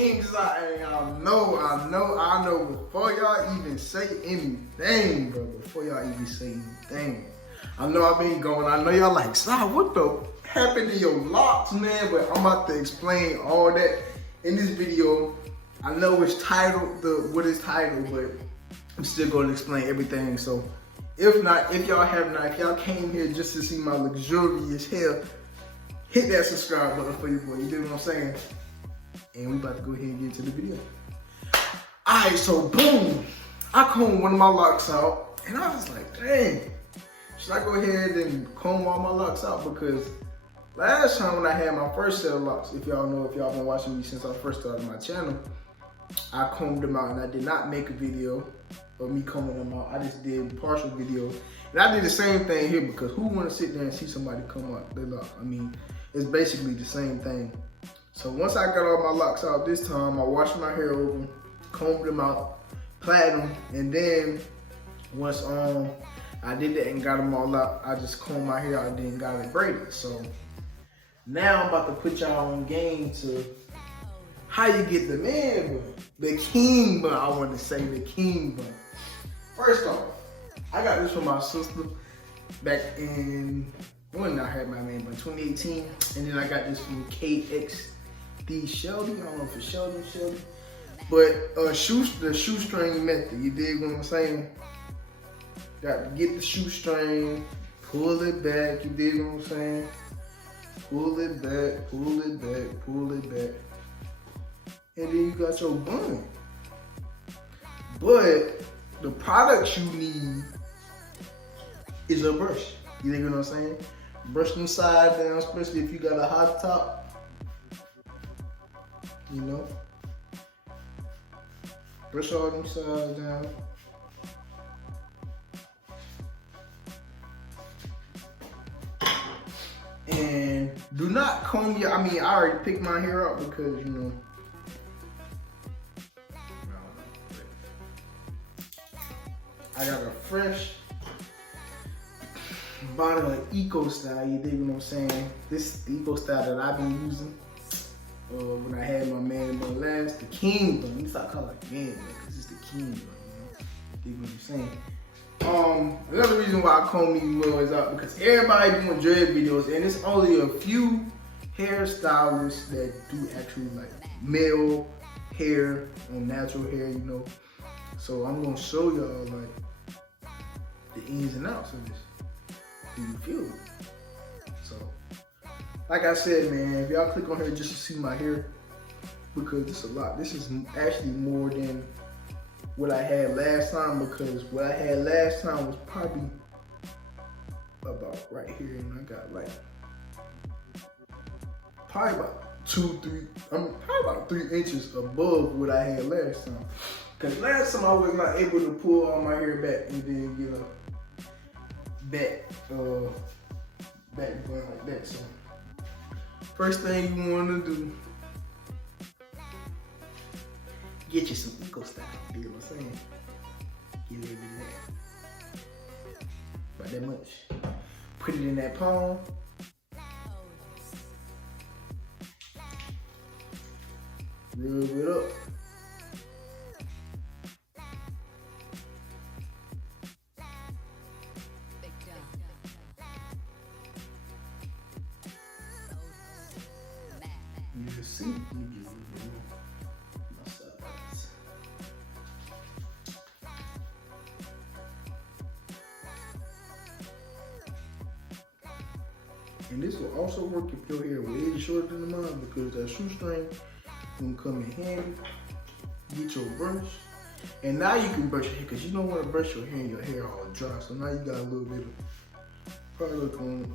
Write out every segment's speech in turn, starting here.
kings out here. I know. Before y'all even say anything, bro. Before y'all even say anything. I know I've been going. I know y'all like, "Sly, what the happened to your locks, man?" But I'm about to explain all that in this video. I know it's titled, what it's titled, but I'm still going to explain everything. So if y'all came here just to see my luxurious hair, hit that subscribe button for you, boy. You know what I'm saying? And we about to go ahead and get into the video. Alright, so boom. I combed one of my locks out, and I was like, dang, should I go ahead and comb all my locks out? Because last time when I had my first set of locks, if y'all know, if y'all been watching me since I first started my channel, I combed them out, and I did not make a video of me combing them out. I just did partial video. And I did the same thing here, because who want to sit there and see somebody comb out their lock? I mean, it's basically the same thing. So once I got all my locks out this time, I washed my hair over, combed them out, plaited them, and then once I did that and got them all out, I just combed my hair out and then got it braided. So now I'm about to put y'all on game to how you get the man bun, the king bun. I want to say the king bun. First off, I got this from my sister back in, when I had my man bun, 2018, and then I got this from KXD Shelby. I don't know if it's Shelby, but the shoestring method. You dig what I'm saying? Got to get the shoestring, pull it back. You dig what I'm saying? Pull it back, pull it back, pull it back. And then you got your bun. But the products you need is a brush. You know what I'm saying? Brush them side down, especially if you got a hot top. You know? Brush all them sides down. And do not comb your, I already picked my hair up because, you know, I got a fresh bottle of Eco Style, you dig what I'm saying? This is the Eco Style that I've been using when I had my man bun last, the king bun. Let me stop calling it man bun, because it's the king bun, you know? Dig what I'm saying? Another reason why I comb these wells out, because everybody doing dread videos, and it's only a few hairstylists that do actually like male hair on natural hair, you know? So I'm gonna show y'all like the ins and outs of this. Do you feel it? So, like I said, man, if y'all click on here just to see my hair, because it's a lot. This is actually more than what I had last time, because what I had last time was probably about right here, and I got like probably about 2-3, probably about 3 inches above what I had last time. Because last time I was not able to pull all my hair back and then get a back bun like that. So first thing you want to do, get you some Eco Style. You know what I'm saying? Get a little bit of that. About that much. Put it in that palm. Rub it up. You can see, you get my sides. And this will also work if your hair way shorter than mine, because that shoestring gonna come in handy. Get your brush, and now you can brush your hair, because you don't want to brush your hair and your hair all dry. So now you got a little bit of product on it.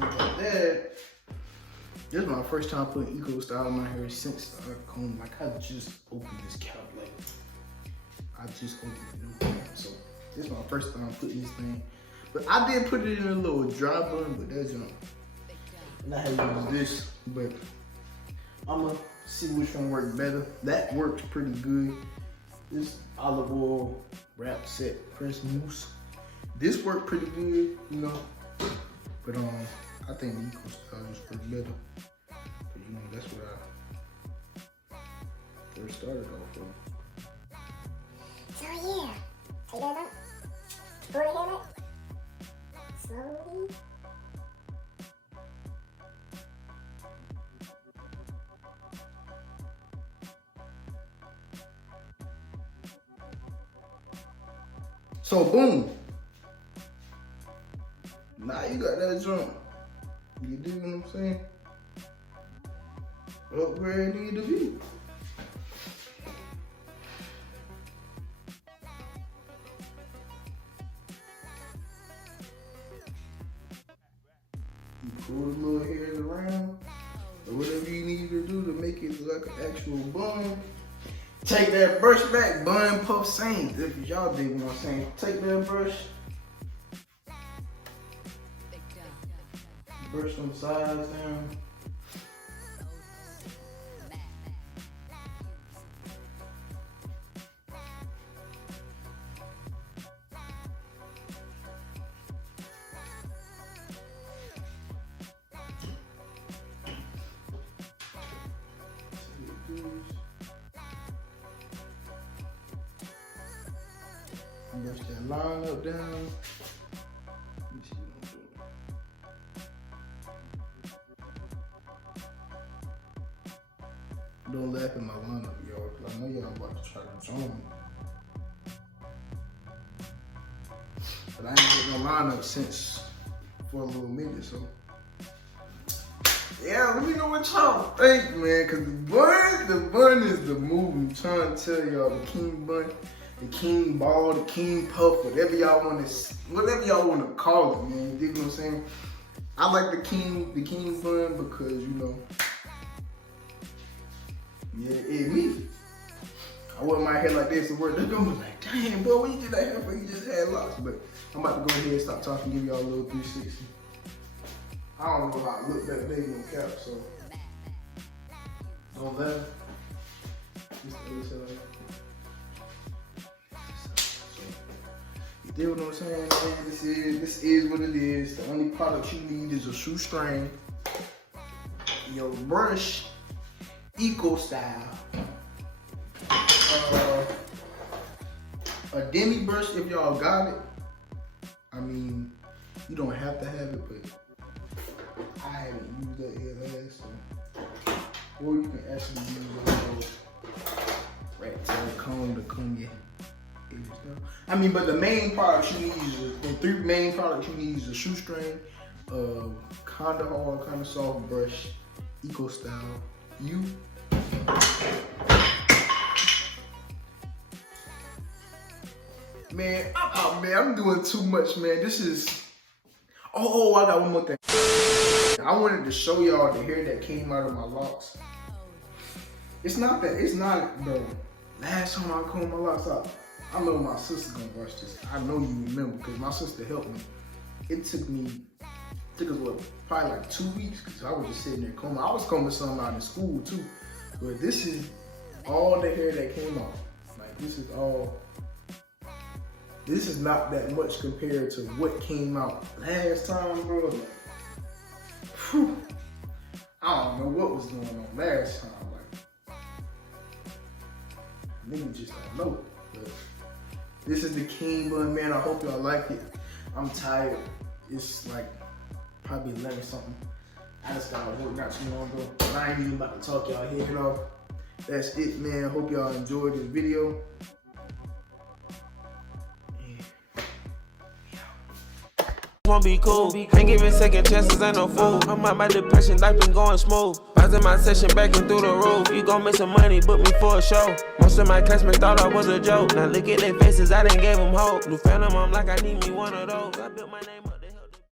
Like that. This is my first time putting Eco Style on my hair since I combed. Like I just opened this cap, like I just opened it. So This is my first time putting this thing. But I did put it in a little dry bun, but that's not how you use this. But I'ma see which one works better. That works pretty good. This olive oil wrap set press mousse. This worked pretty good, you know. But I think the eco styles work better. But you know, that's what I first started off with. So yeah, take that up. Pull the hair back. Slowly. So boom. Now you got that jump. You dig what I'm saying? Up where it need to be. You pull the little hairs around, or whatever you need to do to make it like an actual bun. Take that brush back, bun, puff, same. If y'all dig what I'm saying. Take that brush. Brush them sides down. Brush that line up down. Let me see what I'm doing. Don't laugh at my lineup, y'all, because I know y'all about to try to join me. But I ain't getting no lineup since for a little minute, so. Yeah, let me know what y'all think, man, because the bun is the move. I'm trying to tell y'all, the king bun, the king ball, the king puff, whatever y'all want to call it, man. You dig what I'm saying? I like the king bun because, you know, yeah, it's me. I wear my hair like this to work. They're gonna be like, damn, boy, when you get that hair for, you just had locks. But I'm about to go ahead and stop talking, give y'all a little 360. I don't know how I look that big on cap, so don't laugh. Just the other side. You dig what I'm saying, man? This is what it is. The only product you need is a shoestring, your brush, eco style, a demi brush if y'all got it. I mean, you don't have to have it, but I haven't used that here last, so. Or you can actually use those rat tail comb to comb your edges down. I mean, but the main products you need the three main products you need is a shoestring, kinda hard, kinda soft brush, eco style. Man, I'm doing too much, man. This is. Oh, I got one more thing. I wanted to show y'all the hair that came out of my locks. It's not, bro. Last time I combed my locks out, I know my sister gonna watch this. I know you remember, because my sister helped me. It took us what, probably like 2 weeks, because I was just sitting there combing. I was combing some out in school too. But this is all the hair that came out. Like, this is not that much compared to what came out last time, bro. Like, whew, I don't know what was going on last time. Like, niggas just don't know. But this is the king bun, man. I hope y'all like it. I'm tired. It's like probably 11 something. I just got work not too long ago. I ain't even about to talk y'all head off. That's it, man. Hope y'all enjoyed this video. Won't be cool. Ain't giving second chances, ain't no fool. I'm out my depression, life been going smooth. Rising my session back and through the roof. You gon' make some money, book me for a show. Most of my classmates thought I was a joke. Now look at their faces, I done gave them hope. New phantom, I'm like I need me one of those. I built my name up.